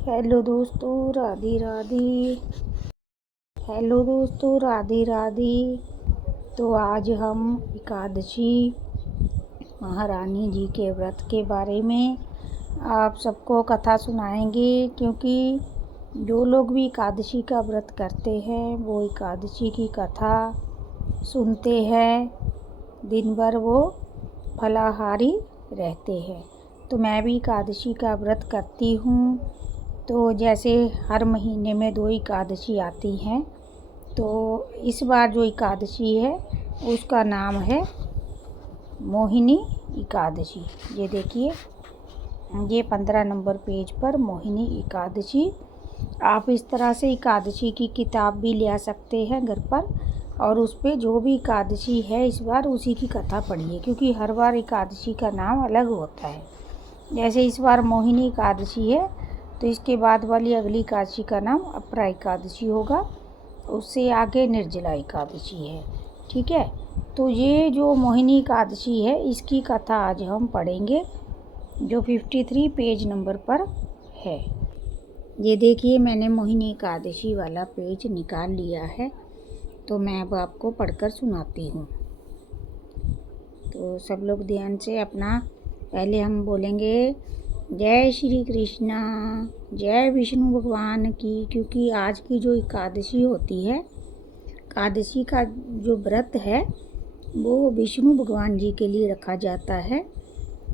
Hello दोस्तों, Radhe Radhe. Hello दोस्तों, राधे राधे। तो आज हम एकादशी महारानी जी के व्रत के बारे में आप सबको कथा सुनाएंगे, क्योंकि जो लोग भी एकादशी का व्रत करते हैं वो एकादशी की कथा सुनते हैं। दिन भर वो फलाहारी रहते हैं। तो मैं भी एकादशी का व्रत करती हूँ। तो जैसे हर महीने में 2 एकादशी आती हैं, तो इस बार जो एकादशी है उसका नाम है मोहिनी एकादशी। ये देखिए, ये 15 नंबर पेज पर मोहिनी एकादशी। आप इस तरह से एकादशी की किताब भी ले आ सकते हैं घर पर, और उस पर जो भी एकादशी है इस बार उसी की कथा पढ़िए, क्योंकि हर बार एकादशी का नाम अलग होता है। जैसे इस बार मोहिनी एकादशी है, तो इसके बाद वाली अगली एकादशी का नाम अपरा एकादशी होगा, उससे आगे निर्जला एकादशी है। ठीक है, तो ये जो मोहिनी एकादशी है इसकी कथा आज हम पढ़ेंगे, जो 53 पेज नंबर पर है। ये देखिए, मैंने मोहिनी एकादशी वाला पेज निकाल लिया है, तो मैं अब आपको पढ़कर सुनाती हूँ। तो सब लोग ध्यान से अपना, पहले हम बोलेंगे जय श्री कृष्णा, जय विष्णु भगवान की। क्योंकि आज की जो एकादशी होती है, एकादशी का जो व्रत है वो विष्णु भगवान जी के लिए रखा जाता है,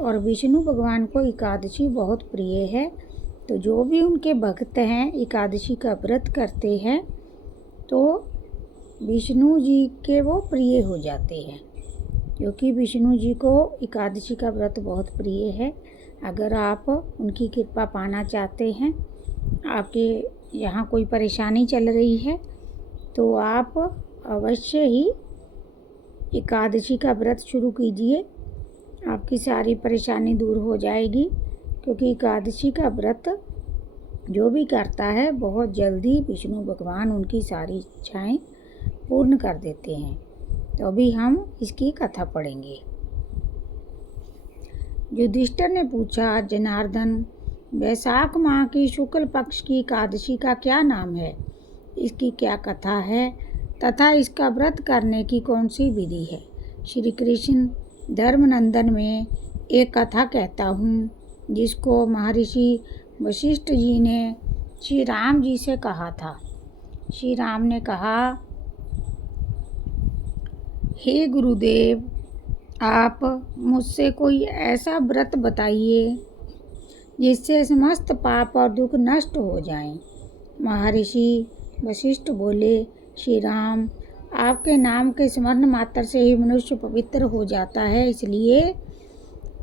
और विष्णु भगवान को एकादशी बहुत प्रिय है। तो जो भी उनके भक्त हैं एकादशी का व्रत करते हैं तो विष्णु जी के वो प्रिय हो जाते हैं, क्योंकि विष्णु जी को एकादशी का व्रत बहुत प्रिय है। अगर आप उनकी कृपा पाना चाहते हैं, आपके यहाँ कोई परेशानी चल रही है, तो आप अवश्य ही एकादशी का व्रत शुरू कीजिए, आपकी सारी परेशानी दूर हो जाएगी। क्योंकि एकादशी का व्रत जो भी करता है बहुत जल्दी विष्णु भगवान उनकी सारी इच्छाएं पूर्ण कर देते हैं। तो अभी हम इसकी कथा पढ़ेंगे। युधिष्ठिर ने पूछा, जनार्दन, वैशाख माह की शुक्ल पक्ष की एकादशी का क्या नाम है? इसकी क्या कथा है तथा इसका व्रत करने की कौन सी विधि है? श्री कृष्ण धर्मनंदन में एक कथा कहता हूँ, जिसको महर्षि वशिष्ठ जी ने श्री राम जी से कहा था। श्री राम ने कहा, हे गुरुदेव, आप मुझसे कोई ऐसा व्रत बताइए जिससे समस्त पाप और दुख नष्ट हो जाएं। महर्षि वशिष्ठ बोले, श्री राम, आपके नाम के स्मरण मात्र से ही मनुष्य पवित्र हो जाता है, इसलिए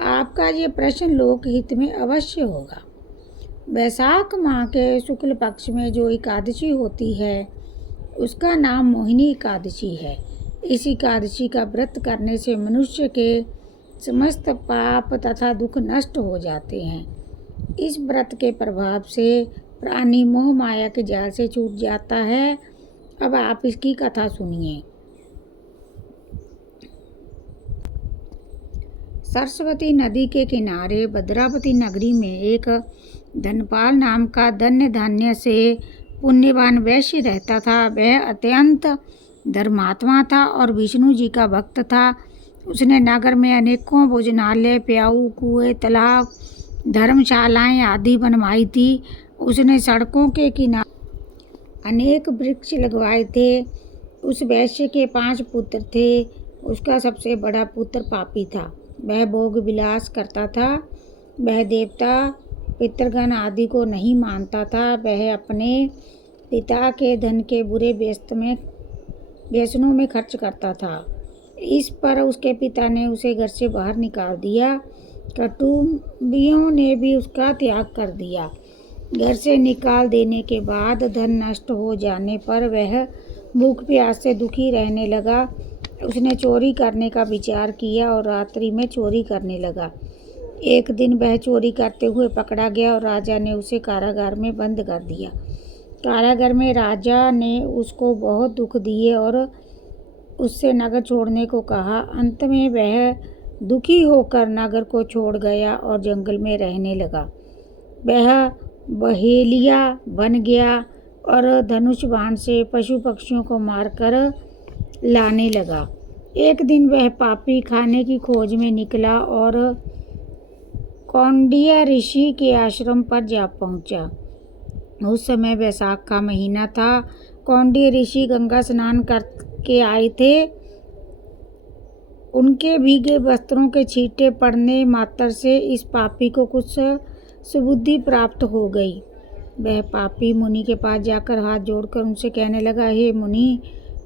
आपका ये प्रश्न लोकहित में अवश्य होगा। वैशाख माह के शुक्ल पक्ष में जो एकादशी होती है उसका नाम मोहिनी एकादशी है। इस एकादशी का व्रत करने से मनुष्य के समस्त पाप तथा दुख नष्ट हो जाते हैं। इस व्रत के प्रभाव से प्राणी मोह माया के जाल से छूट जाता है। अब आप इसकी कथा सुनिए। सरस्वती नदी के किनारे भद्रावती नगरी में एक धनपाल नाम का धन्य धान्य से पुण्यवान वैश्य रहता था। वह अत्यंत धर्मात्मा था और विष्णु जी का भक्त था। उसने नगर में अनेकों भोजनालय, प्याऊ, कुएं, तालाब, धर्मशालाएं आदि बनवाई थी। उसने सड़कों के किनारे अनेक वृक्ष लगवाए थे। उस वैश्य के 5 पुत्र थे। उसका सबसे बड़ा पुत्र पापी था। वह भोग विलास करता था। वह देवता, पितृगण आदि को नहीं मानता था। वह अपने पिता के धन के बुरे व्यसनों में खर्च करता था। इस पर उसके पिता ने उसे घर से बाहर निकाल दिया। कुटुंबियों ने भी उसका त्याग कर दिया। घर से निकाल देने के बाद धन नष्ट हो जाने पर वह भूख प्यास से दुखी रहने लगा। उसने चोरी करने का विचार किया और रात्रि में चोरी करने लगा। एक दिन वह चोरी करते हुए पकड़ा गया और राजा ने उसे कारागार में बंद कर दिया। कारागार में राजा ने उसको बहुत दुख दिए और उससे नगर छोड़ने को कहा। अंत में वह दुखी होकर नगर को छोड़ गया और जंगल में रहने लगा। वह बहेलिया बन गया और धनुष बाण से पशु पक्षियों को मारकर लाने लगा। एक दिन वह पापी खाने की खोज में निकला और कौंडिन्य ऋषि के आश्रम पर जा पहुंचा। उस समय वैशाख का महीना था। कौंडिन्य ऋषि गंगा स्नान करके आए थे। उनके भीगे वस्त्रों के छींटे पड़ने मात्र से इस पापी को कुछ सुबुद्धि प्राप्त हो गई। वह पापी मुनि के पास जाकर हाथ जोड़कर उनसे कहने लगा, हे मुनि,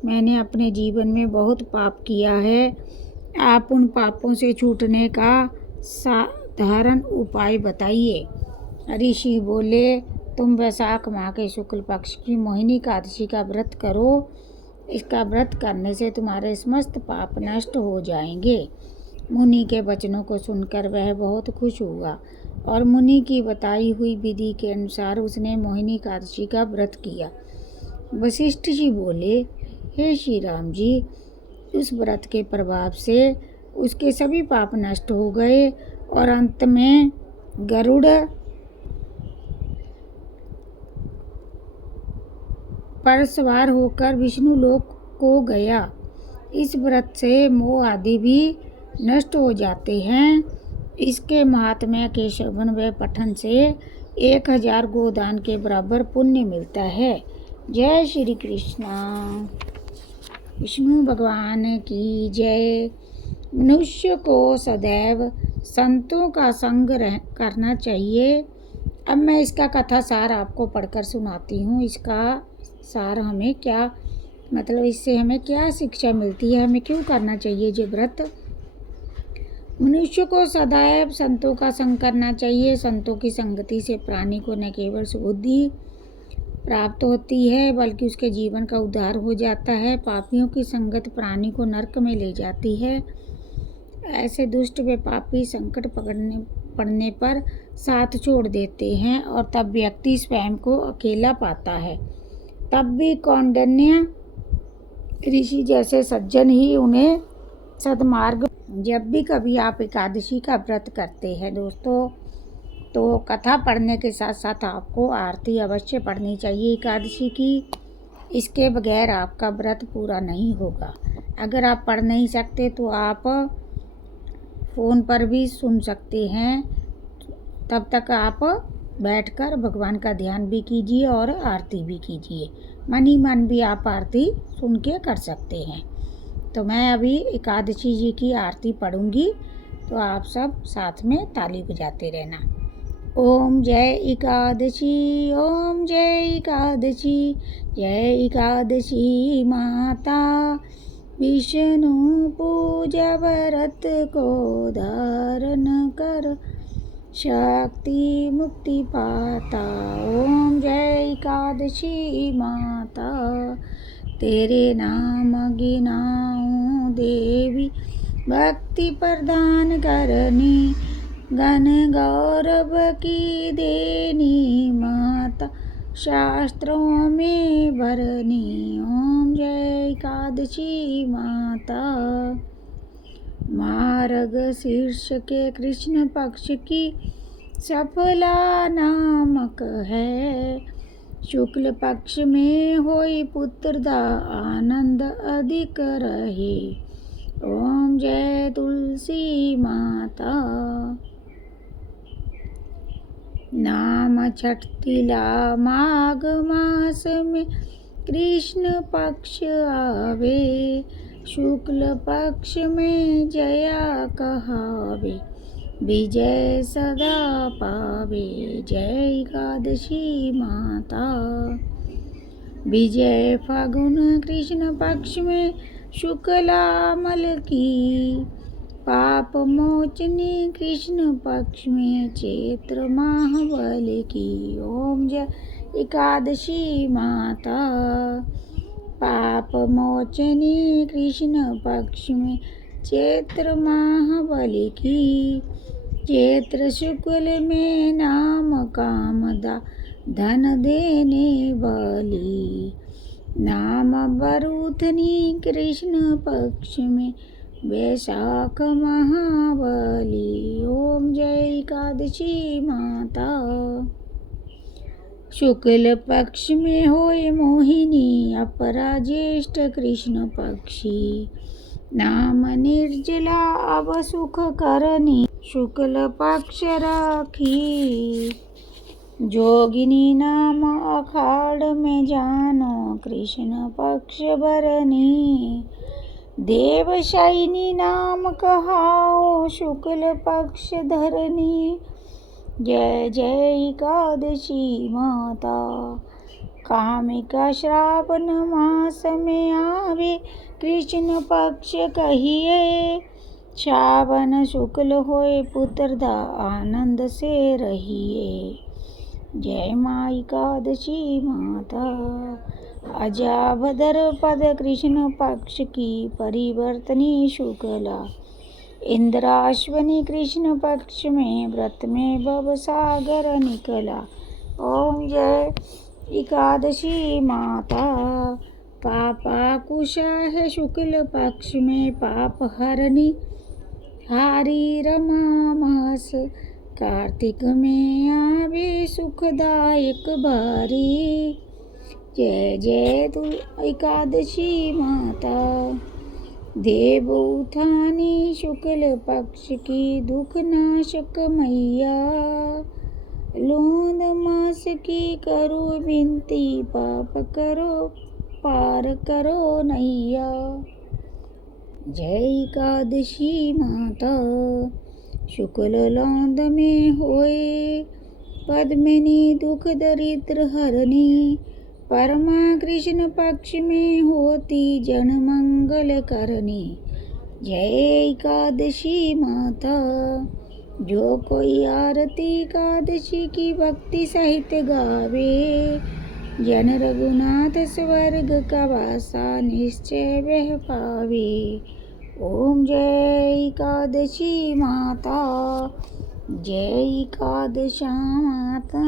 मैंने अपने जीवन में बहुत पाप किया है। आप उन पापों से छूटने का साधारण उपाय बताइए। ऋषि बोले, तुम वैशाख माह के शुक्ल पक्ष की मोहिनी एकादशी का व्रत करो। इसका व्रत करने से तुम्हारे समस्त पाप नष्ट हो जाएंगे। मुनि के वचनों को सुनकर वह बहुत खुश हुआ और मुनि की बताई हुई विधि के अनुसार उसने मोहिनी एकादशी का व्रत किया। वशिष्ठ जी बोले, हे श्री राम जी, उस व्रत के प्रभाव से उसके सभी पाप नष्ट हो गए और अंत में गरुड़ पर सवार होकर विष्णु लोक को गया। इस व्रत से मोह आदि भी नष्ट हो जाते हैं। इसके महात्म्य के श्रवण व पठन से 1000 गोदान के बराबर पुण्य मिलता है। जय श्री कृष्णा। विष्णु भगवान की जय। मनुष्य को सदैव संतों का संग करना चाहिए। अब मैं इसका कथा सार आपको पढ़कर सुनाती हूँ। इसका सार हमें क्या मतलब, इससे हमें क्या शिक्षा मिलती है, हमें क्यों करना चाहिए ये व्रत। मनुष्य को सदैव संतों का संग करना चाहिए। संतों की संगति से प्राणी को न केवल सुबुद्धि प्राप्त होती है बल्कि उसके जीवन का उद्धार हो जाता है। पापियों की संगत प्राणी को नरक में ले जाती है। ऐसे दुष्ट व पापी संकट पड़ने पर साथ छोड़ देते हैं और तब व्यक्ति स्वयं को अकेला पाता है। तब भी कौंडिन्य ऋषि जैसे सज्जन ही उन्हें सद्मार्ग। जब भी कभी आप एकादशी का व्रत करते हैं दोस्तों, तो कथा पढ़ने के साथ साथ आपको आरती अवश्य पढ़नी चाहिए एकादशी की। इसके बगैर आपका व्रत पूरा नहीं होगा। अगर आप पढ़ नहीं सकते तो आप फ़ोन पर भी सुन सकते हैं। तब तक आप बैठकर भगवान का ध्यान भी कीजिए और आरती भी कीजिए। मन ही मन भी आप आरती सुन के कर सकते हैं। तो मैं अभी एकादशी जी की आरती पढ़ूंगी, तो आप सब साथ में ताली बजाते रहना। ओम जय एकादशी, ओम जय एकादशी, जय एकादशी माता। विष्णु पूजा व्रत को धारण कर, शक्ति मुक्ति पाता। ओम जय एकादशी माता, तेरे नाम गिनाऊं देवी, भक्ति प्रदान करनी, गण गौरव की देनी माता, शास्त्रों में भरनी। ओम जय एकादशी माता। मार्ग शीर्ष के कृष्ण पक्ष की सफला नामक है। शुक्ल पक्ष में होई पुत्र दा आनंद अधिक रहे। ओम जय तुलसी माता। नाम छठ तिला माघ मास में कृष्ण पक्ष आवे। शुक्ल पक्ष में जया कहावे, विजय सदा पावे। जय एकादशी माता। विजय फागुन कृष्ण पक्ष में शुक्लामल की, पाप मोचनी कृष्ण पक्ष में चैत्र माहबल की। ओम जय एकादशी माता। पाप मोचनी कृष्ण पक्ष में चैत्र माहबल की, चैत्र शुक्ल में नाम कामदा धन देने वाली। नाम बरूथनी कृष्ण पक्ष में वैशाख महाबली। ओम जय एकादशी माता। शुक्ल पक्ष में होए मोहिनी, अपरा ज्येष्ठ कृष्ण पक्षी। नाम निर्जला अब सुख करनी, शुक्ल पक्ष राखी। जोगिनी नाम अखाड़ में जानो, कृष्ण पक्ष भरनी। देवशयनी नाम कहाओ, शुक्ल पक्ष धरनी। जय जय एकादशी माता। कामिका श्रावण मास में आवे, कृष्ण पक्ष कहिए। श्रावण शुक्ल होए पुत्रदा, आनंद से रहिए। जय माँ एकादशी माता। अजाभद्र पद कृष्ण पक्ष की, परिवर्तनी शुक्ला। इंद्राश्वनी कृष्ण पक्ष में, व्रत में भव सागर निकला। ओम जय एकादशी माता। पापाकुशा है शुक्ल पक्ष में, पाप हरनी हारी रमा मास। कार्तिक में आवे सुखदायक बारी। जय जय तु एकादशी माता। देव उठानी शुक्ल पक्ष की, दुख नाशक मैया। लोंद मास की करो विनती, पाप करो पार करो नैया। जय एकादशी माता। शुक्ल लौंद में होए पद्मिनी, दुख दरिद्र हरनी। परमा कृष्ण पक्ष में होती, जन मंगल करनी। जय एकादशी माता। जो कोई आरती एकादशी की भक्ति सहित गावे, जन रघुनाथ स्वर्ग का वासा निश्चय वह पावे। ओम जय एकादशी माता। जय एकादशा माता।